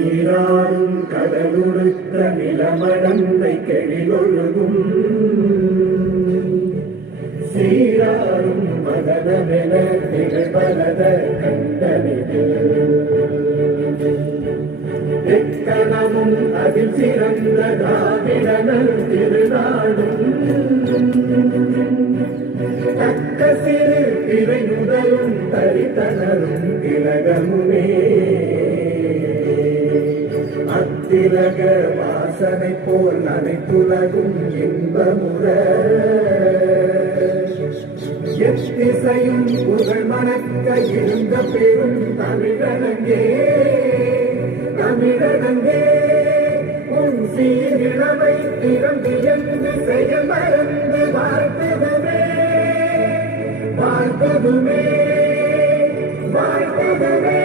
நீராடும் கடலுடுத்த நிலமடந்தை கெழிலொழுகும் சீராடும் மதனமென நிகழ்பலத கண்டனிது எக்கணமும் அதில் சிறந்த திராவிடனல் திருநாடும் தக்க சிறு திரை முதலும் தரித்தனரும் திலகமுமே அத்திலக வாசனை போல் அனைத்துலகும் இன்பமுற எத்திசையும் புகழ் மணக்க இருந்த பெரும் தமிழனங்கே தமிழனங்கே உன் சீரிழமை திறந்தியந்து செய்ய மறந்து வாழ்த்ததுமே வாழ்த்ததுமே வாழ்த்ததுமே